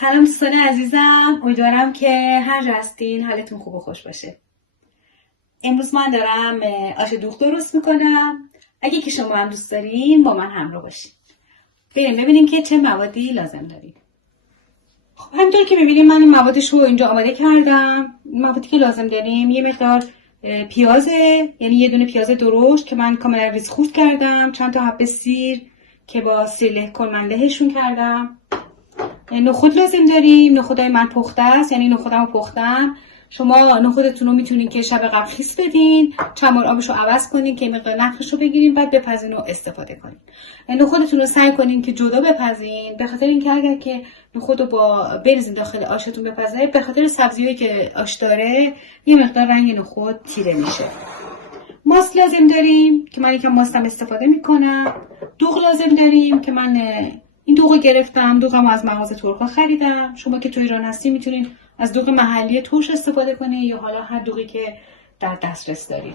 سلام دوستان عزیزم، امیدوارم که هر جا هستین حالتون خوب و خوش باشه. امروز من دارم آش دوغ درست میکنم. اگه که شما هم دوست دارین با من همراه باشین. بریم ببینیم که چه موادی لازم داریم. خب همونطور که میبینیم من این موادش رو اینجا آماده کردم. موادی که لازم داریم یه مقدار پیازه، یعنی یه دونه پیاز درشت که من کاملا ریز خورد کردم، چند تا حب سیر که با سیر کنمندهشون کردم. نخود لازم داریم. نخودای من پخته است، یعنی نخودمو پختم. شما نخودتون رو میتونین که شب قبل خیس بدین، چند بار آبش رو عوض کنین که مقدار نفخش رو بگیرین، بعد بپزین و استفاده کنین. نخودتون رو سعی کنین که جدا بپزین، به خاطر اینکه اگر که نخود رو با بریزین داخل آشتون بپزه، به خاطر سبزیایی که آش داره یه مقدار رنگ نخود تیره میشه. ماست لازم داریم که من یکم ماستم استفاده میکنم. دوغ لازم داریم که من این دوغو گرفتم، دوغمو از مغازه ترکا خریدم. شما که تو ایران هستی میتونین از دوغ محلی ترش استفاده کنین یا حالا هر دوغی که در دسترس دارین.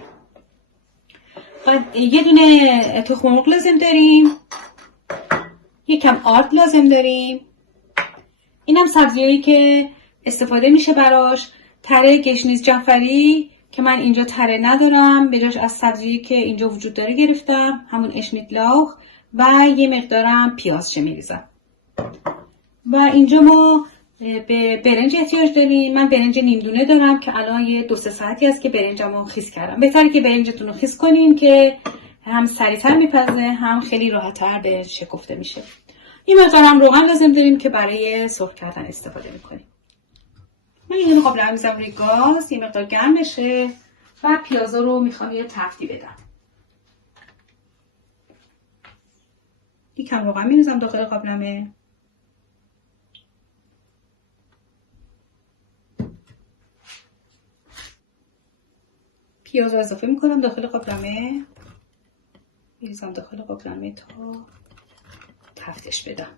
بعد یه دونه تخم مرغ لازم داریم، یکم آرد لازم داریم. اینم سبزیایی که استفاده میشه براش. تره گشنیز جعفری که من اینجا تره ندارم، به جاش از سبزی که اینجا وجود داره گرفتم، همون اشنیتلاوخ، و یه مقدارم پیازشه میریزم. و اینجا ما به برنج احتیاج داریم. من برنج نیم دونه دارم که الان یه 2-3 ساعتی است که برنجمو خیس کردم. بهتره که برنجتون رو خیس کنین که هم سریعتر میپزه، هم خیلی راحت‌تر به شکفته میشه. این مقدارم روغن لازم داریم که برای سرخ کردن استفاده میکنیم. من یه دونه قابلمه میذارم روی گاز، یه مقدار گرم بشه و پیازا رو میخوام یه تفتی بدم. یکم روغن میریزم داخل قابلمه. پیاز رو اضافه میکنم داخل قابلمه، میریزم داخل قابلمه تا تفتش بدم.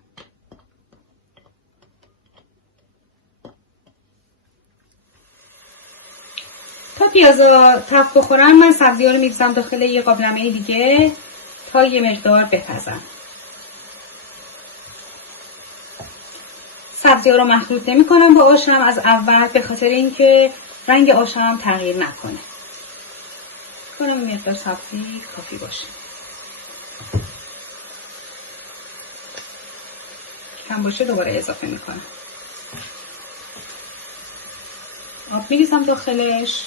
تا پیازا تفت بخورن من سبزی ها رو میریزم داخل یه قابلمه دیگه تا یه مقدار بپزن. سبزی ها رو مخلوط نمی کنم با آشم از اول، به خاطر اینکه رنگ آشم تغییر نکنه. کنم این مقدار سبزی کافی باشه. کم باشه دوباره اضافه میکنم. آب میریزم داخلش.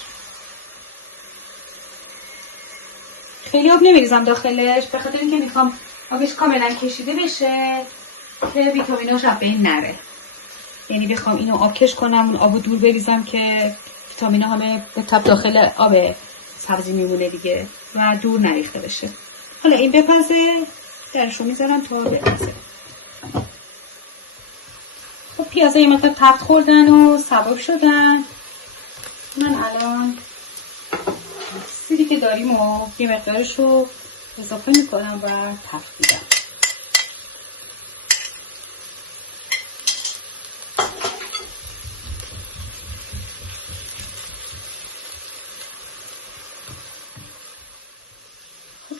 خیلی آب نمیریزم داخلش، به خاطر اینکه میخوام آبش کاملا کشیده بشه که ویتامیناش از بین نره. یعنی بخوام اینو آبکش کنم، اون آبو دور بریزم که ویتامینا همه به تب داخل آب سبزی میمونه دیگه و دور نریخته بشه. حالا این بپزه، درشو میذارم تا بپزه. خب پیازا یه مقدار تفت خوردن و سبک شدن. من الان سیری که داریم و یه مقدارش رو اضافه میکنم و تفت میدم.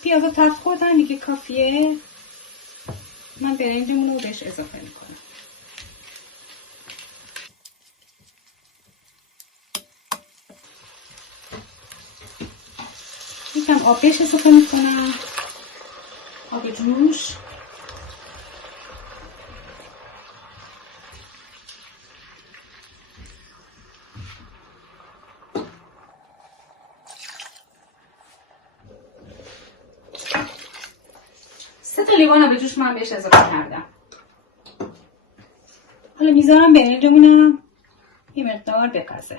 پیازا تفت خوردن دیگه کافیه. من برنجمون رو بهش اضافه میکنم. یکم آب بهش اضافه میکنم، آب جوش. سه تا لیوان آب جوش من بهش اضافه کردم. حالا میذارم برنجمونم یه مقدار بپزه.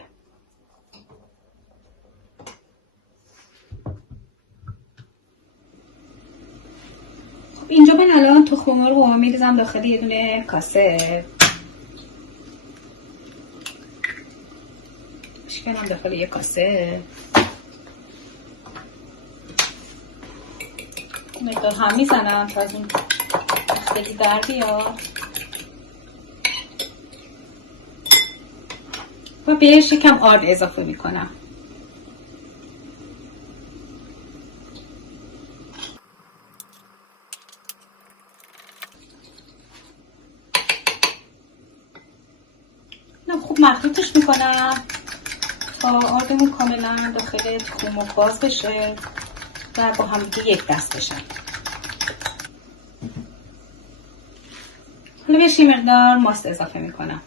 خب اینجا من الان تخم مرغ رو میریزم داخل یه دونه کاسه. میشکنم داخل یه کاسه. مقدار هم میزنم تا از اون خیلی در بیاد و بهش یکم آرد اضافه میکنم. خوب مخلوطش میکنم تا آردمون کاملا داخل تخم باز بشه و با هم دیگه یک دست بشن. حالا بهش یه مقدار ماست اضافه میکنم.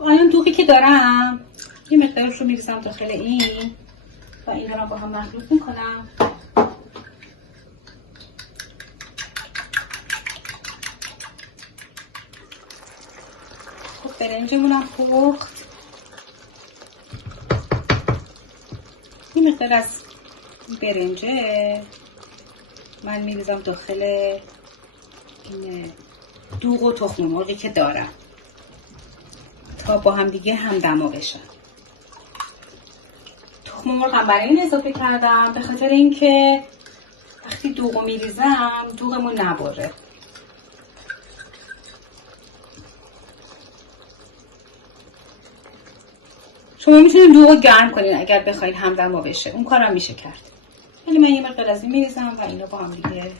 الان دوغی که دارم یه مقدارش رو میریزم داخل این و این رو با هم مخلوط میکنم. خب برنجمونم پخت. یه مقدار از برنجه من میریزم داخل این دوغ و تخم مرغی که دارم تا با هم دیگه همدما بشن. تخم مرغ هم برای این اضافه کردم به خاطر اینکه وقتی دوغو میریزم دوغمون نباره. شما میتونید دوغو گرم کنید اگر بخواید همدما بشه، اون کارم میشه کرد. ولی من یه مقدار از این میریزم و اینا با هم دیگه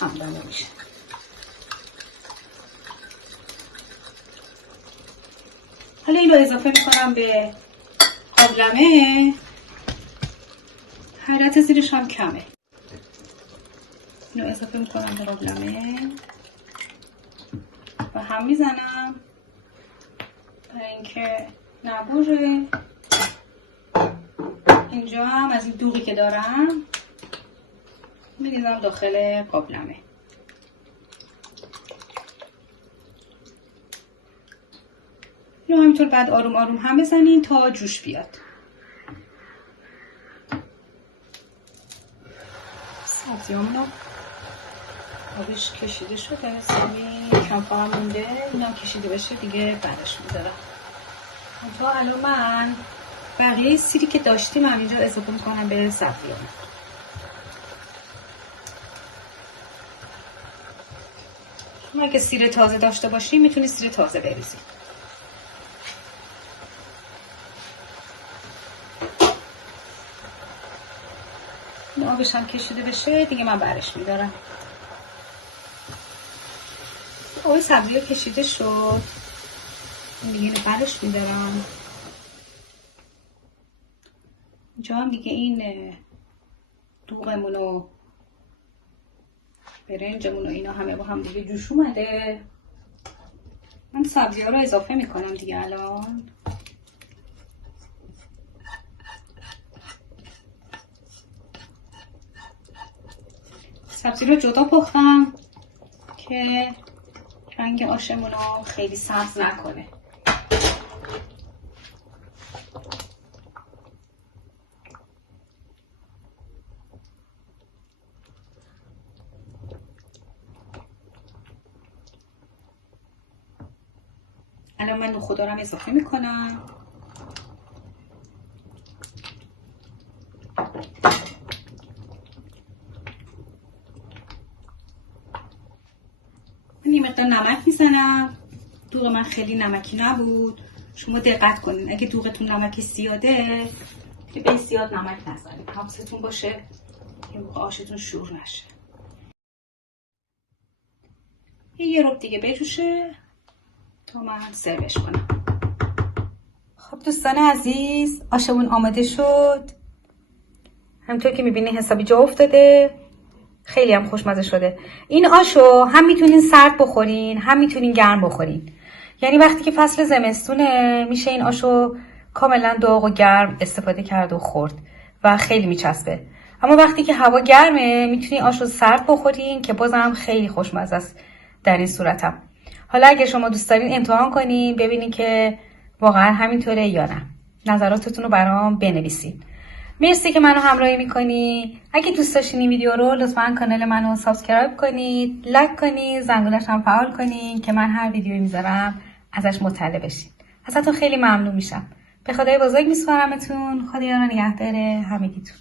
همدما میشه. حالا این رو اضافه میکنم به قابلمه. حرارت زیرش هم کمه. این رو اضافه میکنم به قابلمه و هم میزنم برای اینکه نبره. اینجا هم از این دوغی که دارم میریزم داخل قابلمه. اینو همینطور بعد آروم آروم هم بزنین تا جوش بیاد. سبزیامونو آبش کشیده شده، سمی کم فقط مونده، اینا کشیده بشه دیگه بعدش میذارم. تا الان من بقیه سیری که داشتیم همینجا اضافه میکنم به سبزیامون. شما اگه سیر تازه داشته باشین میتونید سیر تازه بریزید. این آبش هم کشیده بشه دیگه من برش میدارم. آب سبزی ها کشیده شد دیگه برش میدارم. اینجا هم دیگه این دوغمون و برنجمون و اینا همه با هم دیگه جوش اومده. من سبزی ها رو اضافه میکنم دیگه الان. سبزی رو جدا پختم که رنگ آشمون رو خیلی سبز نکنه. الان من نخودارم اضافه میکنم. من یه مقدار نمک میزنم. دوغ من خیلی نمکی نبود. شما دقت کنین اگه دوغتون نمکی زیاده به این زیاد نمک نزنید. حواستون باشه که موقع آشتون شور نشه. یه ربع دیگه بجوشه تا من سروش کنم. خب دوستان عزیز آشمون آماده شد. همونطور که میبینین حسابی جا افتاده. خیلی هم خوشمزه شده. این آشو هم میتونین سرد بخورین هم میتونین گرم بخورین. یعنی وقتی که فصل زمستونه میشه این آشو کاملا داغ و گرم استفاده کرد و خورد و خیلی میچسبه. اما وقتی که هوا گرمه میتونین آشو سرد بخورین که بازم خیلی خوشمزه است در این صورتم. حالا اگه شما دوست دارین امتحان کنین ببینین که واقعا همینطوره یا نه. نظراتتون رو برام بنویسین. مرسی که منو همراهی میکنی. اگه دوست داشتین این ویدیو رو لطفاً کانال منو سابسکرایب کنید، لایک کنید، زنگولش هم فعال کنید که من هر ویدیویی میذارم ازش مطلع بشین. ازتون خیلی ممنون میشم. به خدای بزرگ میسپارمتون. خدا یار و نگهدار همگیتون.